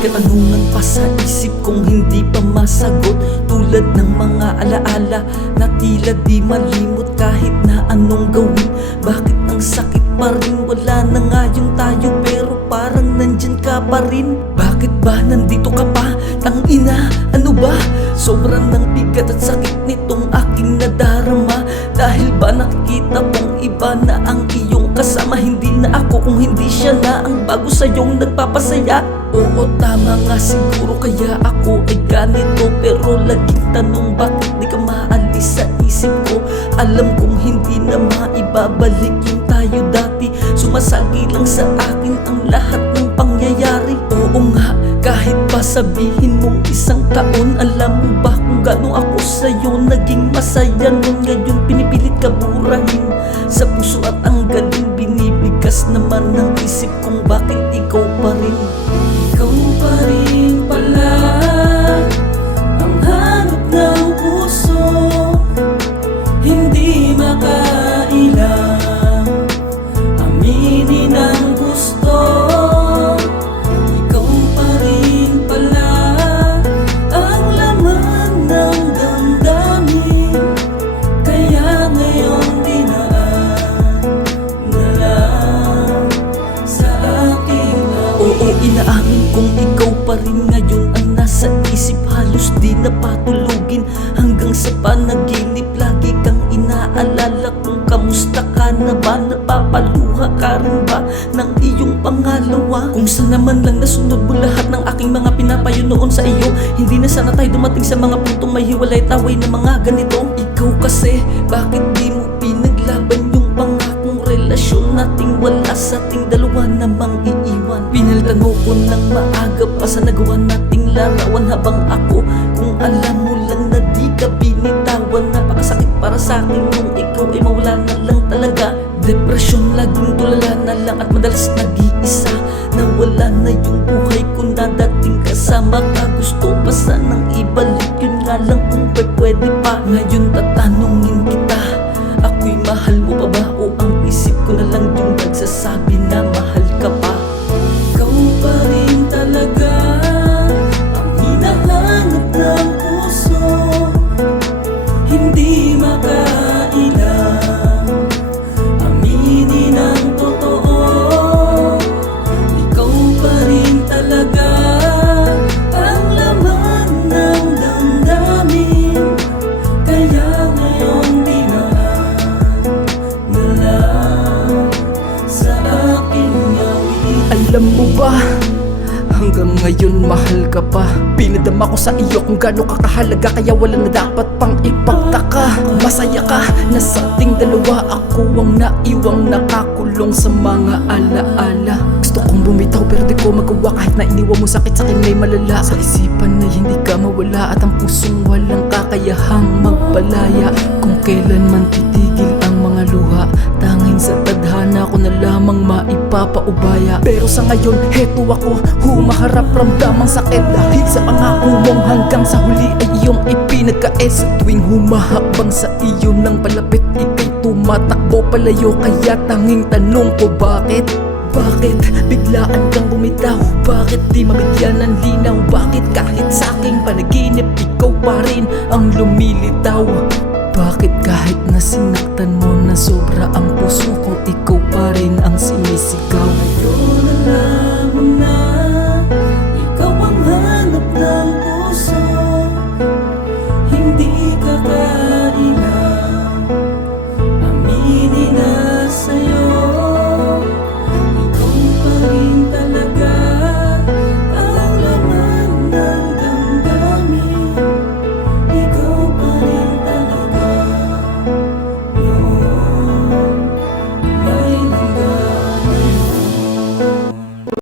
katanungan pa sa isip kong hindi pa masagot, tulad ng mga alaala na tila di malimot kahit na anong gawin. Bakit ang sakit pa rin? Wala na nga yung tayo pero parang nandyan ka pa rin. Bakit ba nandito ka pa? Tangina, ano ba? Sobrang ng bigat at sakit nitong aking nadarama. Dahil ba nakikita mong iba na ang iyong kasama? Hindi na ako kung hindi siya na ang bago sa'yong nagpapasaya. Oo, tama nga siguro kaya ako ay ganito, pero laging tanong bakit di ka maalis sa isip ko. Alam kong hindi na maibabalik yung tayo dati. Sumasagi lang sa akin ang lahat ng pangyayari. Oo nga, kahit pa sabihin mong isang taon, alam mo ba kung gaano ako sa'yo naging masaya nun? Ngayon pinipilit ka burahin sa puso at ang galing binibigas naman ng isip kong bakit ikaw pa rin. Ikaw pa rin pala ang hanap ng puso, hindi makailang aminin ang gusto. Ikaw pa rin pala ang laman ng damdamin, kaya ngayon dinaan na lang sa aking labi. Oo, inaamin kong ikaw pa rin ngayon ang nasa isip. Halos di napatulugin hanggang sa panaginip. Lagi kang inaalala kung kamusta ka na ba? Napapaluha ka rin ba ng iyong pangalawa? Kung saan naman lang nasunod mo lahat ng aking mga pinapayo noon sa iyo, hindi na sana tayo dumating sa mga puntong may hiwalay taway na mga ganito. Ikaw kasi, bakit di mo pinaglaban yung pangakong relasyon nating wala sa ating dalawa namang iiwan? Pinalitan mo ko ng maaga pa sa nagawa nating larawan, habang ako, kung alam mo lang na di ka binitawan. Napakasakit para sa akin nung ikaw ay mawala na lang talaga. Depresyon, laging tulala na lang at madalas nag-iisa. Nawala na yung buhay ko na dating kasama ka. Gusto pa sanang ibalik, yun nga lang kung pwede pa. Ngayon tatanungin kita, ako'y mahal mo pa ba? O ang isip ko na lang yung nagsasabi na mahal ka pa? Ikaw pa rin talaga ang hinahanap ng puso, hindi makailang aminin ang totoo. Ikaw pa rin talaga ang laman ng damdamin, kaya ngayon dinaan na lang sa aking ngawin. Alam mo ba, hanggang ngayon mahal ka pa. Pinadama ko sa iyo kung gaano ka kahalaga, kaya wala na dapat pang ipagtaka. Masaya ka na sa ating dalawa, ako ang naiwang nakakulong sa mga alaala. Gusto kong bumitaw pero di ko magawa, kahit na iniwan mo sakit sa akin ay malala. Sa isipan na hindi ka mawala at ang pusong walang kakayahang magpalaya. Kung kailan man titigil ang mga luha, tanging sa tadhana ko na lamang maipapaubaya. Pero sa ngayon, heto ako, humaharap ramdamang sakit dahil sa pangako mong hanggang sa huli ay iyong ipinagkait. Sa tuwing humahakbang sa iyo ng palapit, ika'y tumatakbo palayo, kaya tanging tanong ko bakit? Bakit biglaan kang bumitaw? Bakit di mabigyan ng linaw? Bakit kahit sa aking panaginip ikaw pa rin ang lumilitaw? Bakit kahit na sinaktan mo na sobra ang puso ko, ikaw pa rin ang sinisigaw? Ngayon na lang